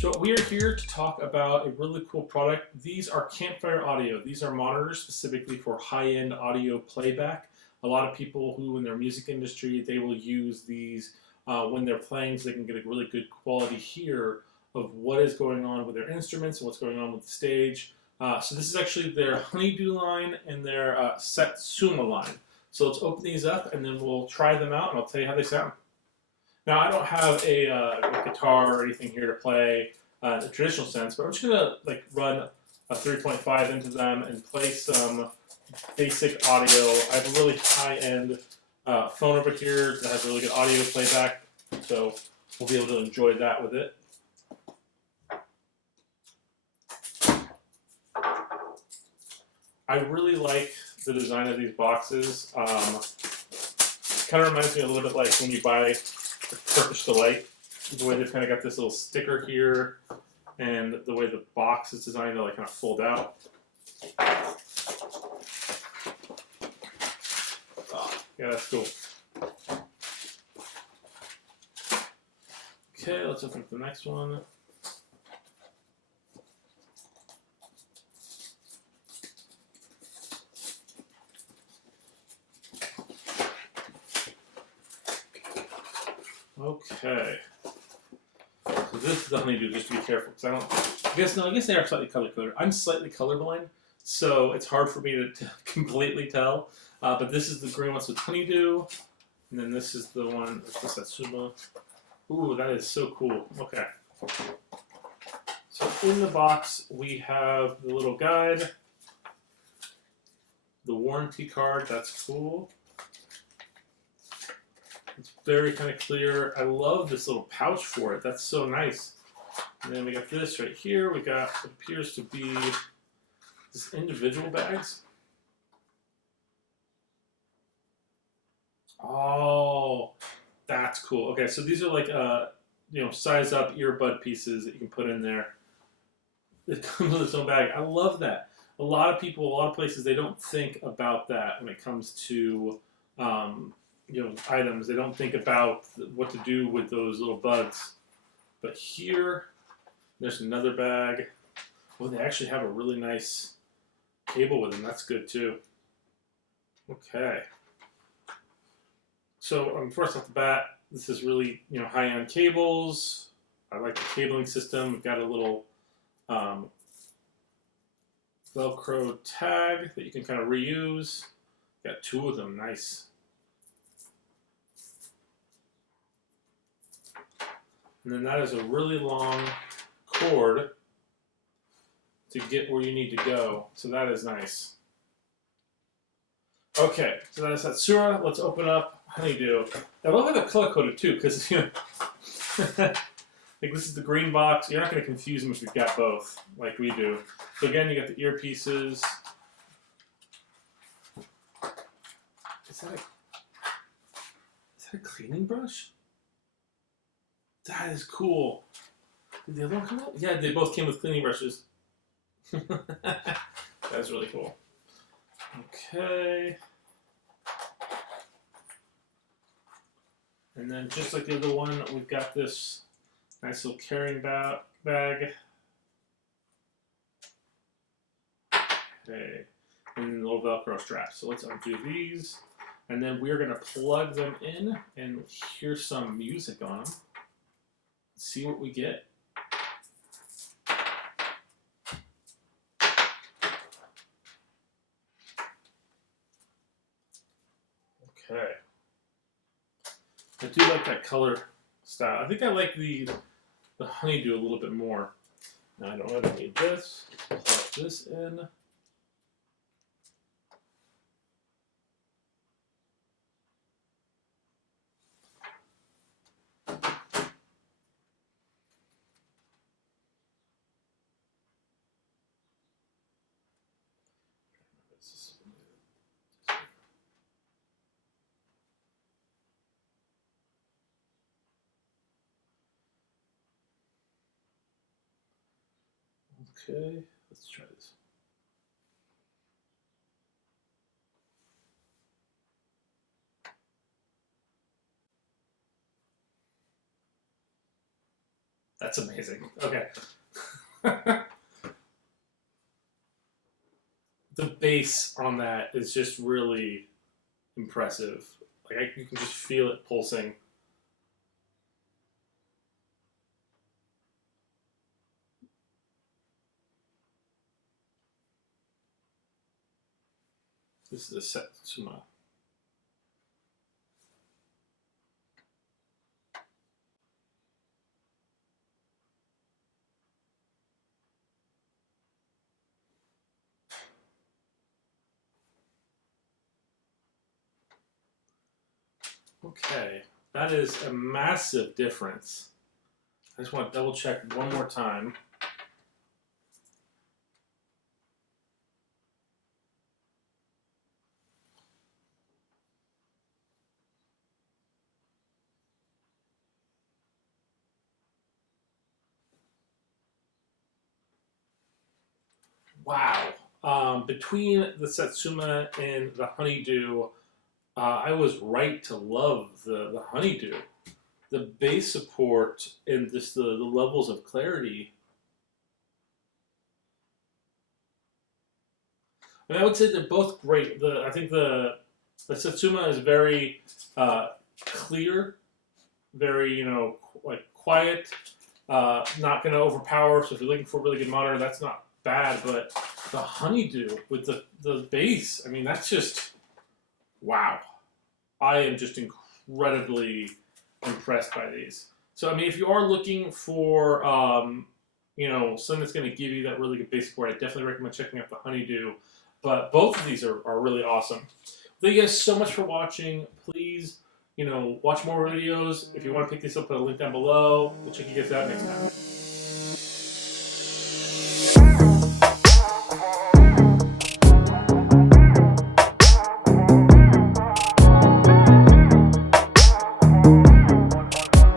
So we are here to talk about a really cool product. These are Campfire audio. These are monitors specifically for high-end audio playback. A lot of people who in their music industry, they will use these when they're playing so they can get a really good quality hear of what is going on with their instruments and what's going on with the stage. So this is actually their Honeydew line and their Satsuma line. So let's open these up and then we'll try them out and I'll tell you how they sound. Now, I don't have a guitar or anything here to play in the traditional sense, but I'm just going to run a 3.5 into them and play some basic audio. I have a really high-end phone over here that has really good audio playback, so we'll be able to enjoy that with it. I really like the design of these boxes. Kind of reminds me a little bit like when you buy Turkish Delight, the way they've kind of got this little sticker here, and the way the box is designed to kind of fold out. Yeah, that's cool. Okay, let's open up the next one. Okay. So this is the Honeydew, just to be careful, because I guess they are slightly color-coded. I'm slightly colorblind, so it's hard for me to completely tell. But this is the green one with Honeydew, and then this is the one with the Satsuma. Ooh, that is so cool. Okay. So in the box, we have the little guide, the warranty card, that's cool. It's very kind of clear. I love this little pouch for it. That's so nice. And then we got this right here. We got what appears to be this individual bags. Oh, that's cool. Okay, so these are like size up earbud pieces that you can put in there. It comes with its own bag. I love that. A lot of people, a lot of places, they don't think about that when it comes to items. They don't think about what to do with those little buds. But here, there's another bag. Oh, they actually have a really nice cable with them. That's good too. Okay. So first off the bat, this is really high-end cables. I like the cabling system. We've got a little Velcro tag that you can kind of reuse. Got two of them. Nice. And then that is a really long cord to get where you need to go. So that is nice. Okay, so that is Satsuma. Let's open up Honeydew. I love how they're color-coded too, because like this is the green box. You're not going to confuse them if you've got both, like we do. So again, you got the earpieces. Is that a cleaning brush? That is cool. Did the other one come out? Yeah, they both came with cleaning brushes. That's really cool. Okay. And then just like the other one, we've got this nice little carrying bag. Okay. And a little Velcro strap. So let's undo these. And then we're going to plug them in and hear some music on them. See what we get. Okay. I do like that color style. I think I like the Honeydew a little bit more. Now I don't really need this. Plug this in. Okay, let's try this. That's amazing. Okay. The bass on that is just really impressive. Like you can just feel it pulsing. This is a Satsuma. Okay, that is a massive difference. I just want to double check one more time. Wow. Between the Satsuma and the Honeydew, I was right to love the Honeydew. The bass support and just the levels of clarity. I mean, I would say they're both great. I think the Satsuma is very clear, very like quiet, not going to overpower. So if you're looking for a really good monitor, that's not bad. But the Honeydew with the bass, I mean, that's just wow. I am just incredibly impressed by these. So I mean, if you are looking for something that's going to give you that really good bass support, I definitely recommend checking out the Honeydew. But both of these are really awesome. Thank you guys so much for watching. Please, watch more videos. If you want to pick these up, put a link down below. We'll check you guys out next time.